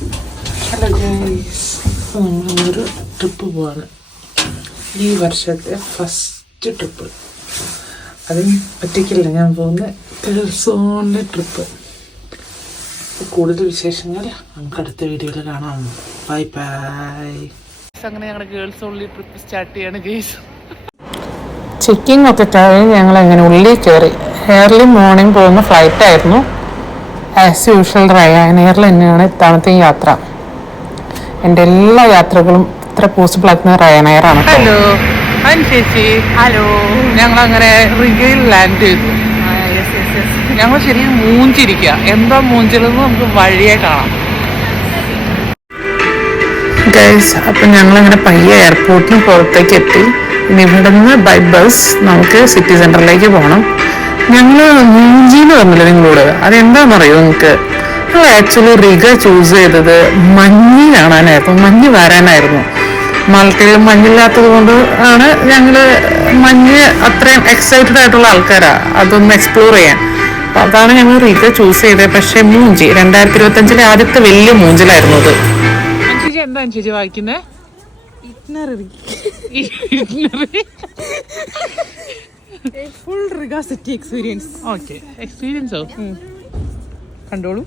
Hello guys നമ്മളൊരു trip പോവാണ്. ഈ വർഷത്തെ ഫസ്റ്റ് ട്രിപ്പ് അതും ഒറ്റയ്ക്കല്ല ഞാൻ പോകുന്ന ഗേൾസോണിന്റെ ട്രിപ്പ് കൂടുതൽ വിശേഷങ്ങൾ നമുക്ക് അടുത്ത വീഡിയോയിൽ കാണാം. ബൈ ബൈ അങ്ങനെ ഞങ്ങളുടെ ഗേൾസ് ഓൺലി ട്രിപ്പ് സ്റ്റാർട്ട് ചെയ്യാണ് ഗൈസ് ചെക്കിംഗ് ഒക്കെ കഴിഞ്ഞ് ഞങ്ങൾ അങ്ങനെ ഉള്ളിൽ കയറി. ഏർലി മോർണിംഗ് പോകുന്ന ഫ്ലൈറ്റ് ആയിരുന്നു. ആസ് യൂഷ്വൽ റയാനെയറിൽ തന്നെയാണ് ഇത്തവണത്തെ യാത്ര. എന്റെ എല്ലാ യാത്രകളും ഇത്ര പോസിബിൾ ആക്കുന്ന റയാനെയറാണ് ഹലോ ചേച്ചി ഹലോ ഞങ്ങൾ അങ്ങനെ റിഗയിൽ ലാൻഡ് ചെയ്തു. ഞങ്ങൾ ശരിക്കും മൂഞ്ചിരിക്കുക എന്താ മൂഞ്ചിലെന്ന് നമുക്ക് വഴിയെ കാണാം. ഗൈസ് അപ്പം ഞങ്ങളങ്ങനെ പയ്യെ എയർപോർട്ടിന് പുറത്തേക്ക് എത്തി ഇനി ഇവിടെ നിന്ന് ബൈ ബസ് നമുക്ക് സിറ്റി സെന്ററിലേക്ക് പോകണം ഞങ്ങൾ മൂഞ്ചിന്ന് പറഞ്ഞില്ല നിങ്ങളോട്? അതെന്താണെന്നറിയോ നിങ്ങൾക്ക് ഞങ്ങൾ ആക്ച്വലി റിഗ ചൂസ് ചെയ്തത് മഞ്ഞ് കാണാനായിരുന്നു മഞ്ഞ് വരാനായിരുന്നു. മൾട്ടിയിൽ മഞ്ഞില്ലാത്തത് കൊണ്ട് ആണ് ഞങ്ങൾ മഞ്ഞ് അത്രയും എക്സൈറ്റഡ് ആയിട്ടുള്ള ആൾക്കാരാ അതൊന്ന് എക്സ്പ്ലോർ ചെയ്യാൻ. അപ്പൊ അതാണ് ഞങ്ങൾ റിഗ ചൂസ് ചെയ്തത്. പക്ഷേ മൂഞ്ചി രണ്ടായിരത്തി ഇരുപത്തി അഞ്ചിലെ ആദ്യത്തെ വലിയ മൂഞ്ചിലായിരുന്നു അത്. ചേച്ചി എന്താ ചേച്ചി വായിക്കുന്നേ? Full Riga city experience okay എക്സ്പീരിയൻസോ കണ്ടോളൂ.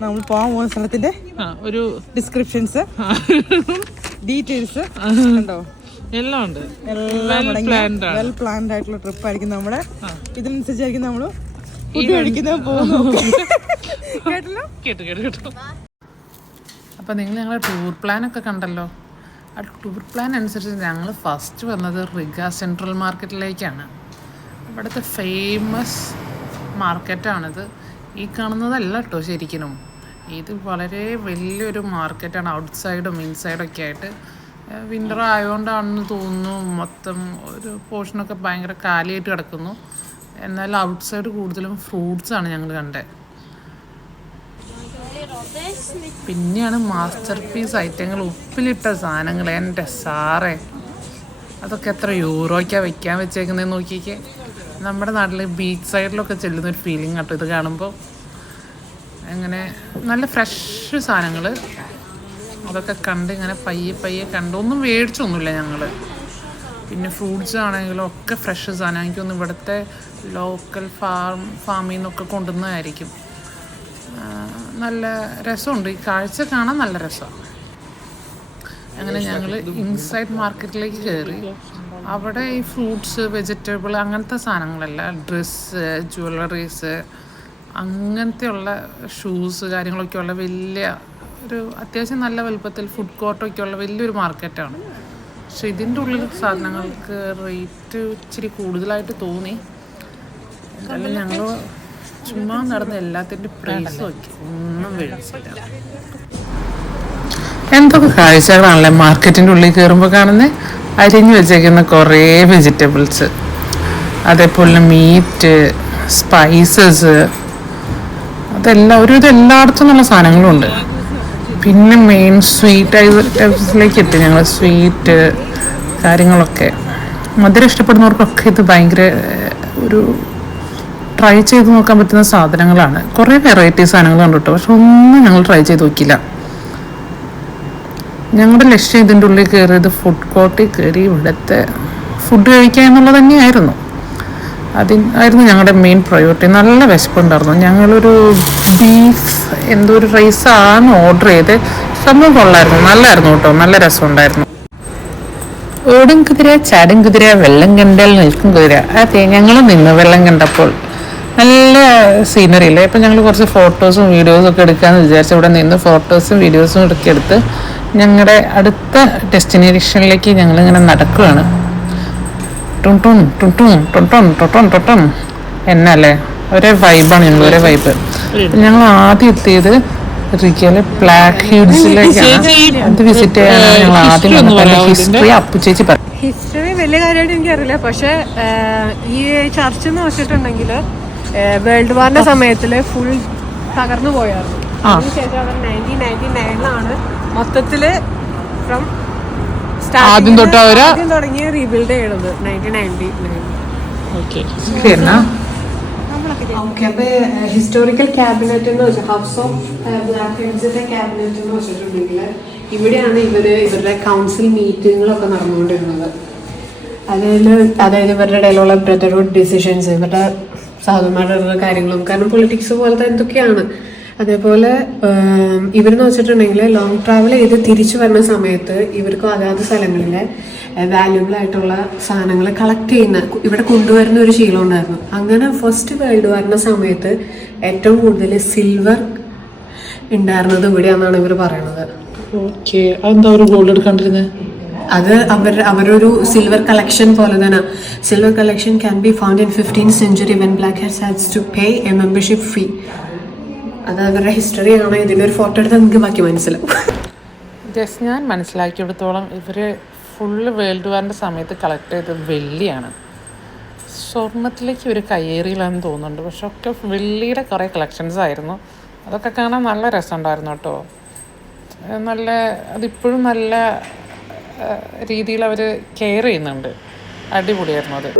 നമ്മൾ പോകാൻ പോകുന്ന സ്ഥലത്തിന്റെ ഒരു ഡിസ്ക്രിപ്ഷൻസ് ഡീറ്റെയിൽസ് കണ്ടോ? എല്ലാം ഉണ്ട്. എല്ലാം. വെൽ പ്ലാൻഡ് ആയിട്ടുള്ള ട്രിപ്പ് ആയിരിക്കും നമ്മുടെ. ഇതിനനുസരിച്ചായിരിക്കും നമ്മൾ ഫുഡ് കഴിക്കുന്ന പോകുന്നു കേട്ടല്ലോ? കേട്ടു കേട്ടു കേട്ടു. അപ്പം നിങ്ങൾ ഞങ്ങളുടെ ടൂർ പ്ലാൻ ഒക്കെ കണ്ടല്ലോ? ആ ടൂർ പ്ലാൻ അനുസരിച്ച് ഞങ്ങൾ ഫസ്റ്റ് വന്നത് റിഗ സെൻട്രൽ മാർക്കറ്റിലേക്കാണ് ഇവിടുത്തെ ഫേമസ് മാർക്കറ്റാണിത് ഈ കാണുന്നതല്ല കേട്ടോ ശരിക്കും ഇത് വളരെ വലിയൊരു മാർക്കറ്റാണ് ഔട്ട് സൈഡും ഇൻസൈഡും ഒക്കെ ആയിട്ട്. വിന്റർ ആയതുകൊണ്ടാണെന്ന് തോന്നുന്നു മൊത്തം ഒരു പോർഷനൊക്കെ ഭയങ്കര കാലിയായിട്ട് കിടക്കുന്നു. എന്നാൽ ഔട്ട് സൈഡ് കൂടുതലും ഫ്രൂട്ട്സാണ് ഞങ്ങൾ കണ്ടത് പിന്നെയാണ് മാസ്റ്റർ പീസ് ഐറ്റങ്ങൾ ഉപ്പിലിട്ട സാധനങ്ങൾ. എന്റെ സാറേ അതൊക്കെ എത്ര യൂറോയ്ക്കാണ് വെക്കാൻ വെച്ചേക്കുന്നത് നോക്കിക്കേ. നമ്മുടെ നാട്ടിൽ ബീച്ച് സൈഡിലൊക്കെ ചെല്ലുന്ന ഒരു ഫീലിംഗ് കേട്ടോ ഇത് കാണുമ്പോൾ അങ്ങനെ നല്ല ഫ്രഷ് സാധനങ്ങൾ അതൊക്കെ കണ്ട് ഇങ്ങനെ പയ്യെ പയ്യെ കണ്ട്. ഒന്നും മേടിച്ചൊന്നുമില്ല ഞങ്ങൾ പിന്നെ ഫ്രൂട്ട്സ് ആണെങ്കിലും ഒക്കെ ഫ്രഷ് സാധനം. എനിക്കൊന്ന് ഇവിടുത്തെ ലോക്കൽ ഫാം ഫാമിൽ നിന്നൊക്കെ കൊണ്ടുവന്നതായിരിക്കും. നല്ല രസമുണ്ട്. ഈ കാഴ്ച കാണാൻ നല്ല രസമാണ് അങ്ങനെ ഞങ്ങൾ ഇൻസൈഡ് മാർക്കറ്റിലേക്ക് കയറി അവിടെ ഈ ഫ്രൂട്ട്സ് വെജിറ്റബിൾ അങ്ങനത്തെ സാധനങ്ങളല്ല. ഡ്രസ്സ് ജ്വല്ലറീസ് അങ്ങനത്തെയുള്ള ഷൂസ് കാര്യങ്ങളൊക്കെ ഉള്ള വലിയ ഒരു അത്യാവശ്യം നല്ല വലുപ്പത്തിൽ ഫുഡ് കോർട്ടൊക്കെ ഉള്ള വലിയൊരു മാർക്കറ്റാണ് പക്ഷെ ഇതിന്റെ ഉള്ളിൽ സാധനങ്ങൾക്ക് റേറ്റ് ഇച്ചിരി കൂടുതലായിട്ട് തോന്നി. ഞങ്ങൾ ചുമ്മാ നടന്ന എല്ലാത്തിന്റെ പ്രൈസ് നോക്കി. ഒന്നും മേടിച്ചില്ല. എന്തൊക്കെ കാഴ്ചകളാണല്ലേ മാർക്കറ്റിന്റെ ഉള്ളിൽ കയറുമ്പോൾ കാണുന്നത് അരിഞ്ഞു വെച്ചേക്കുന്ന കുറേ വെജിറ്റബിൾസ് അതേപോലെ മീറ്റ് സ്പൈസസ് അതെല്ലാം ഒരു ഇതെല്ലായിടത്തും നല്ല സാധനങ്ങളും ഉണ്ട്. പിന്നെ മെയിൻ സ്വീറ്റ് ഐറ്റംസിലേക്ക് എത്തി. ഞങ്ങൾ സ്വീറ്റ് കാര്യങ്ങളൊക്കെ. മധുരം ഇഷ്ടപ്പെടുന്നവർക്കൊക്കെ ഇത് ഭയങ്കര ഒരു ട്രൈ ചെയ്ത് നോക്കാൻ പറ്റുന്ന സാധനങ്ങളാണ്. കുറേ വെറൈറ്റി സാധനങ്ങൾ കേട്ടോ പക്ഷെ ഒന്നും ഞങ്ങൾ ട്രൈ ചെയ്ത് നോക്കിയില്ല. ഞങ്ങളുടെ ലക്ഷ്യം ഇതിന്റെ ഉള്ളിൽ കയറിയത് ഫുഡ് കോർട്ടിൽ കയറി ഇവിടുത്തെ ഫുഡ് കഴിക്കുക എന്നുള്ളത് തന്നെയായിരുന്നു. അതി ആയിരുന്നു ഞങ്ങളുടെ മെയിൻ പ്രയോറിറ്റി നല്ല വിശപ്പുണ്ടായിരുന്നു. ഞങ്ങളൊരു ബീഫ് എന്തോ ഒരു റൈസാണ് ഓർഡർ ചെയ്ത്. സംഭവം കൊള്ളായിരുന്നു. നല്ലായിരുന്നു കേട്ടോ. നല്ല രസമുണ്ടായിരുന്നു. ഓടും കുതിര ചാടും കുതിര വെള്ളം കണ്ടാൽ നിൽക്കും കുതിര. അതെ ഞങ്ങൾ നിന്ന് വെള്ളം കണ്ടപ്പോൾ. നല്ല സീനറി അല്ലേ? ഇപ്പം ഞങ്ങൾ കുറച്ച് ഫോട്ടോസും വീഡിയോസും ഒക്കെ എടുക്കാമെന്ന് വിചാരിച്ചു ഇവിടെ നിന്ന് ഫോട്ടോസും വീഡിയോസും ഒക്കെ എടുത്ത് ഞങ്ങളുടെ അടുത്ത ഡെസ്റ്റിനേഷനിലേക്ക് ഞങ്ങളിങ്ങനെ നടക്കുകയാണ് ടുണ്ടും ടുണ്ടും ടൊട്ടും ടൊട്ടും ടൊട്ടും എന്നല്ലേ? ഒരേ വൈബാണ് ഞങ്ങൾ ഒരേ വൈബ് ഞങ്ങൾ ആദ്യം എത്തിയത് റിയൽ ബ്ലാക്ക് ഹീഡ്സിലേക്കാണ് അത് വിസിറ്റ് ചെയ്യാനാണ് ഞങ്ങൾ ആദ്യം വന്നത്. ഹിസ്റ്ററി അപ്പു ചേച്ചി പറഞ്ഞു ഹിസ്റ്ററി വലിയ കാര്യമായിട്ട് എനിക്കറിയില്ല. പക്ഷേ ഈ ചർച്ച് നോക്കിയിട്ടുണ്ടെങ്കിൽ വേൾഡ് വാറിന്റെ സമയത്തിൽ ഫുൾ തകർന്നു പോയായിരുന്നു. അതിനുശേഷം അവർ നയന്റീൻ നയന്റി നയനിലാണ് മൊത്തത്തിൽ ഫ്രം ആദ്യം തൊട്ട് അവർ ആദ്യം തുടങ്ങിയ റീബിൽഡ് ചെയ്യണത് നയന്റീൻ നയന്റി നയൻ ഓക്കെ എന്നാ? നമ്മളൊക്കെ ചെയ്യുന്നത് ഓക്കെ അപ്പൊ ഹിസ്റ്റോറിക്കൽ ക്യാബിനറ്റ് എന്ന് വെച്ചാൽ ഹൗസ് ഓഫ് ബ്ലാക്ക് ഹെഡ്സിന്റെ ക്യാബിനറ്റ് എന്ന് വെച്ചിട്ടുണ്ടെങ്കിൽ ഇവിടെയാണ് ഇവർ ഇവരുടെ കൗൺസിൽ മീറ്റിങ്ങുകളൊക്കെ നടന്നുകൊണ്ടിരുന്നത്. അതിൽ അതായത് ഇവരുടെ ഇടയിലുള്ള ബ്രദർഹുഡ് ഡിസിഷൻസ് ഇവരുടെ സഹോദരന്മാരുടെ കാര്യങ്ങളും. കാരണം പൊളിറ്റിക്സ് പോലത്തെ എന്തൊക്കെയാണ്? അതേപോലെ ഇവരെന്ന് വെച്ചിട്ടുണ്ടെങ്കിൽ ലോങ് ട്രാവൽ ചെയ്ത് തിരിച്ചു വരുന്ന സമയത്ത് ഇവർക്ക് അതാത് സ്ഥലങ്ങളിലെ വാല്യുബിൾ ആയിട്ടുള്ള സാധനങ്ങൾ കളക്ട് ചെയ്യുന്ന ഇവിടെ കൊണ്ടുവരുന്ന ഒരു ശീലം ഉണ്ടായിരുന്നു. അങ്ങനെ ഫസ്റ്റ് വേൾഡ് വരുന്ന സമയത്ത് ഏറ്റവും കൂടുതൽ സിൽവർ ഉണ്ടായിരുന്നത് ഇവിടെയാണെന്നാണ് ഇവർ പറയുന്നത് ഓക്കെ അതെന്താ ഗോൾഡ് എടുക്കാണ്ടിരുന്നത് അത് അവർ അവരൊരു സിൽവർ കളക്ഷൻ പോലെ തന്നെ silver collection can be found in fifteen century when Blackheads has to pay a membership fee അത് അവരുടെ ഹിസ്റ്ററി ആണ്. ഇതിന്റെ ഒരു ഫോട്ടോ എടുത്ത് നിങ്ങൾക്ക് ബാക്കി മനസ്സിലാവും. ജസ്റ്റ് ഞാൻ മനസ്സിലാക്കിയെടുത്തോളം ഇവർ ഫുള്ള് വേൾഡ് വാറിന്റെ സമയത്ത് കളക്ട് ചെയ്തത് വെള്ളിയാണ്. സ്വർണത്തിലേക്ക് ഇവർ കയ്യേറിയില്ലെന്ന് തോന്നുന്നുണ്ട്. പക്ഷെ ഒക്കെ വെള്ളിയുടെ കുറേ കളക്ഷൻസ് ആയിരുന്നു. അതൊക്കെ കാണാൻ നല്ല രസമുണ്ടായിരുന്നു കേട്ടോ. നല്ല അതിപ്പോഴും നല്ല രീതിയിൽ അവർ കെയർ ചെയ്യുന്നുണ്ട്. അടിപൊളിയായിരുന്നു അത്.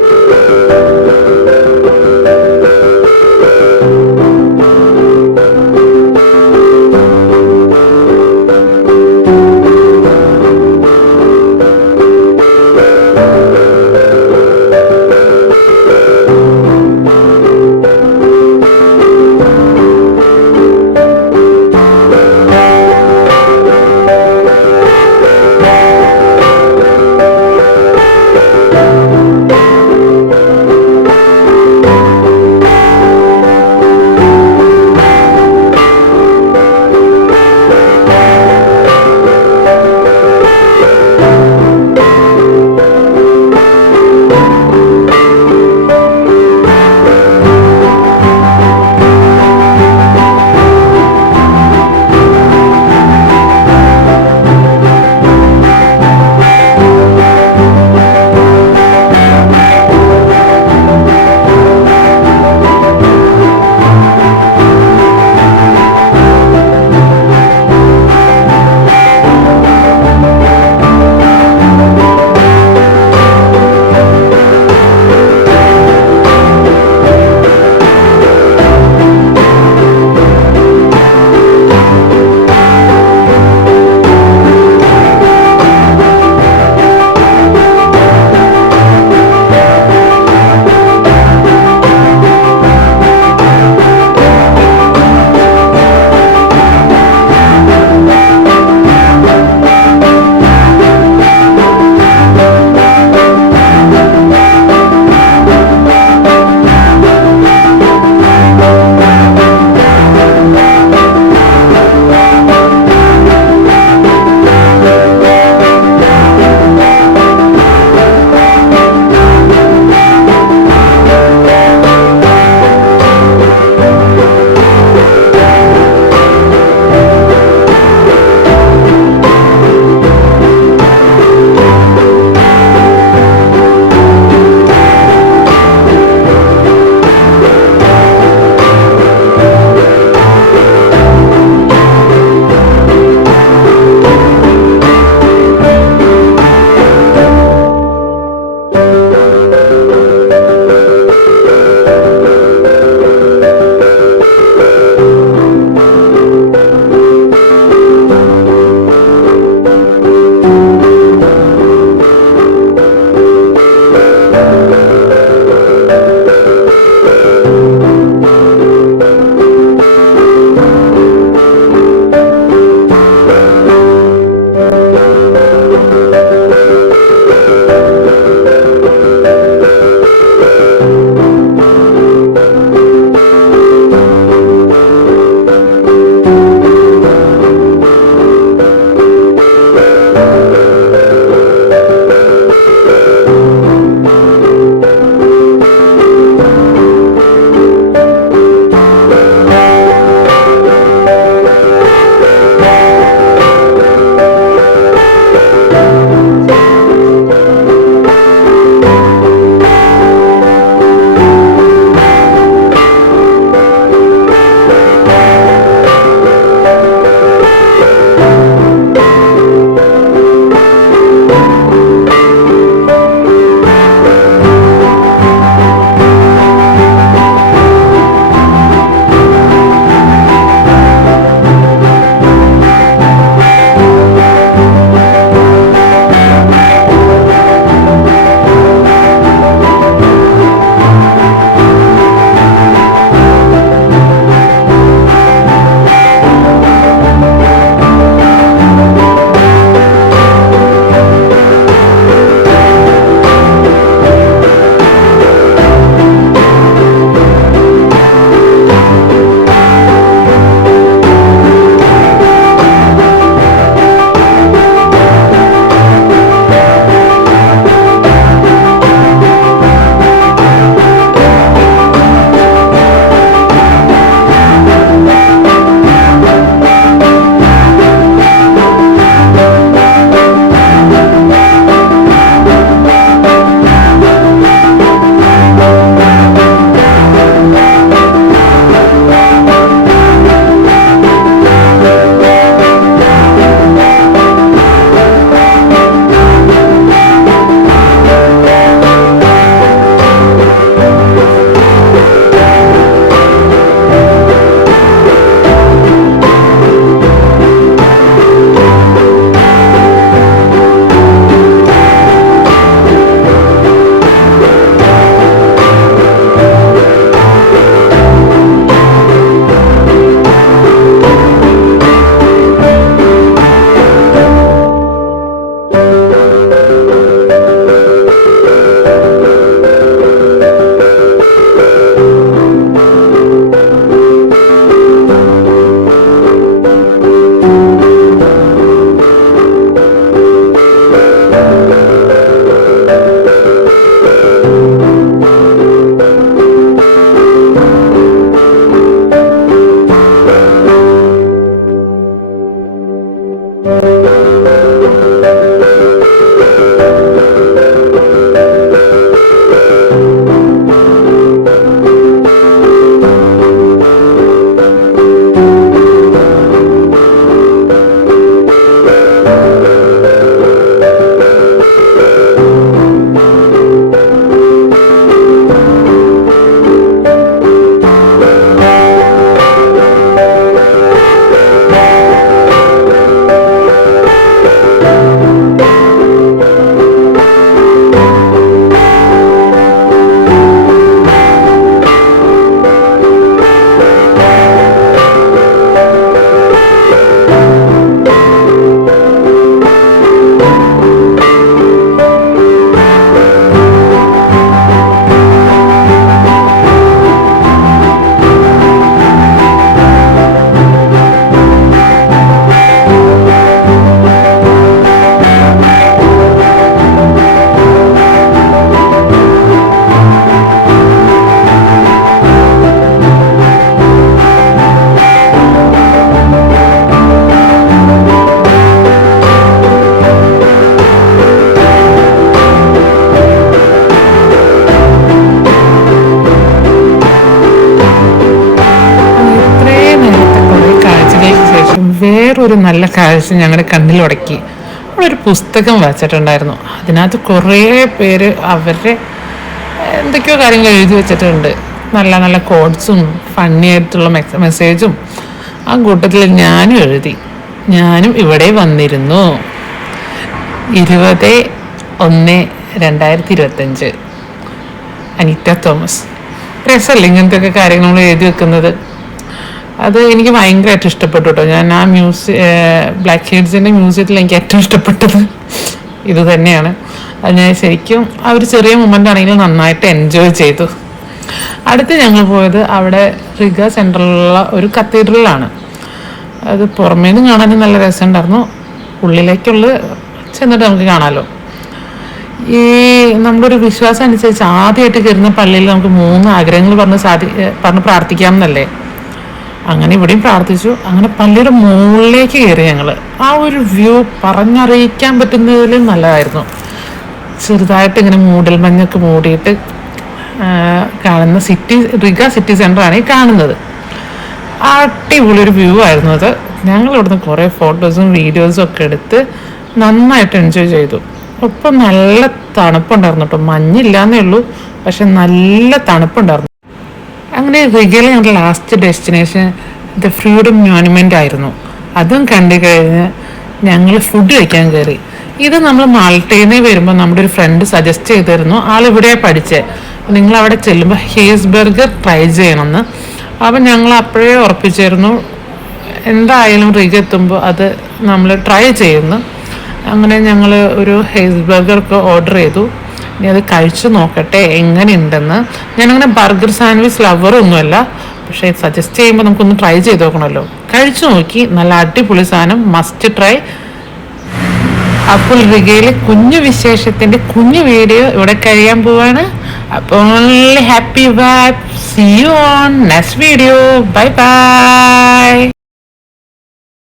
വേറൊരു നല്ല കാഴ്ച ഞങ്ങളുടെ കണ്ണിലുടക്കി ഒരു പുസ്തകം വായിച്ചിട്ടുണ്ടായിരുന്നു. അതിനകത്ത് കുറേ പേര് അവരുടെ എന്തൊക്കെയോ കാര്യങ്ങൾ എഴുതി വെച്ചിട്ടുണ്ട്. നല്ല നല്ല കോഡ്സും ഫണ്ണി ആയിട്ടുള്ള മെസ്സേജും ആ കൂട്ടത്തിൽ ഞാനും എഴുതി. ഞാനും ഇവിടെ വന്നിരുന്നു. ഇരുപത് ഒന്ന് രണ്ടായിരത്തി ഇരുപത്തഞ്ച് അനിറ്റ തോമസ്. രസമല്ലേ ഇങ്ങനത്തെയൊക്കെ കാര്യങ്ങൾ എഴുതി വെക്കുന്നത്? അത് എനിക്ക് ഭയങ്കരമായിട്ട് ഇഷ്ടപ്പെട്ടു കേട്ടോ ഞാൻ ആ മ്യൂസിയ ബ്ലാക്ക് ഹെഡ്സിന്റെ മ്യൂസിയത്തിൽ എനിക്ക് ഏറ്റവും ഇഷ്ടപ്പെട്ടത് ഇത് തന്നെയാണ്. അത് ഞാൻ ശരിക്കും ആ ഒരു ചെറിയ മൊമെന്റ് ആണെങ്കിലും നന്നായിട്ട് എൻജോയ് ചെയ്തു. അടുത്ത് ഞങ്ങൾ പോയത് അവിടെ റിഗ സെന്ററിലുള്ള ഒരു കത്തീഡ്രലാണ് അത് പുറമേ നിന്ന് കാണാനും നല്ല രസമുണ്ടായിരുന്നു. ഉള്ളിലേക്കുള്ള ചെന്നിട്ട് നമുക്ക് കാണാമല്ലോ ഈ നമ്മുടെ ഒരു വിശ്വാസം അനുസരിച്ച് ആദ്യമായിട്ട് കയറുന്ന പള്ളിയിൽ നമുക്ക് മൂന്ന് ആഗ്രഹങ്ങൾ പറഞ്ഞ് സാധി പറഞ്ഞ് പ്രാർത്ഥിക്കാം എന്നല്ലേ അങ്ങനെ ഇവിടെയും പ്രാർത്ഥിച്ചു. അങ്ങനെ പള്ളിയുടെ മുകളിലേക്ക് കയറി ഞങ്ങൾ ആ ഒരു വ്യൂ പറഞ്ഞറിയിക്കാൻ പറ്റുന്നതിലും നല്ലതായിരുന്നു. ചെറുതായിട്ട് ഇങ്ങനെ മൂടൽ മഞ്ഞൊക്കെ മൂടിയിട്ട് കാണുന്ന സിറ്റി റിഗ സിറ്റി സെന്ററാണ് ഈ കാണുന്നത്. അടിപൊളി ഒരു വ്യൂ ആയിരുന്നു അത്. ഞങ്ങൾ ഇവിടുന്ന് കുറേ ഫോട്ടോസും വീഡിയോസും ഒക്കെ എടുത്ത് നന്നായിട്ട് എൻജോയ് ചെയ്തു. ഒപ്പം നല്ല തണുപ്പുണ്ടായിരുന്നു കേട്ടോ. മഞ്ഞില്ലാന്നേ ഉള്ളൂ പക്ഷെ നല്ല തണുപ്പുണ്ടായിരുന്നു. അങ്ങനെ റിഗയിലെ ഞങ്ങളുടെ last destination the Freedom Monument ആയിരുന്നു. അതും കണ്ടു കഴിഞ്ഞ് ഞങ്ങൾ ഫുഡ് കഴിക്കാൻ കയറി ഇത് നമ്മൾ മാൾട്ടയിൽ വരുമ്പോൾ നമ്മുടെ ഒരു ഫ്രണ്ട് സജസ്റ്റ് ചെയ്തിരുന്നു ആൾ ഇവിടെ പഠിച്ചേ. നിങ്ങൾ അവിടെ ചെല്ലുമ്പോൾ ഹേസ് ബർഗർ ട്രൈ ചെയ്യണമെന്ന്. അപ്പം ഞങ്ങൾ അപ്പോഴേ ഉറപ്പിച്ചിരുന്നു എന്തായാലും റിഗ എത്തുമ്പോൾ അത് നമ്മൾ ട്രൈ ചെയ്യുന്നു. അങ്ങനെ ഞങ്ങൾ ഒരു ഹേസ് ബർഗർ ഒക്കെ ഓർഡർ ചെയ്തു. ഇനി അത് കഴിച്ചു നോക്കട്ടെ എങ്ങനെയുണ്ടെന്ന്. ഞാനങ്ങനെ ബർഗർ സാൻഡ്വിച്ച് ലവറൊന്നുമല്ല പക്ഷേ സജസ്റ്റ് ചെയ്യുമ്പോൾ നമുക്കൊന്ന് ട്രൈ ചെയ്ത് നോക്കണമല്ലോ. കഴിച്ചു നോക്കി നല്ല അടിപൊളി സാധനം മസ്റ്റ് ട്രൈ അപ്പോൾ റിഗയിലെ കുഞ്ഞു വിശേഷത്തിന്റെ കുഞ്ഞു വീഡിയോ ഇവിടെ കഴിയാൻ പോവാണ്. അപ്പോൾ happy bye see you on next video bye bye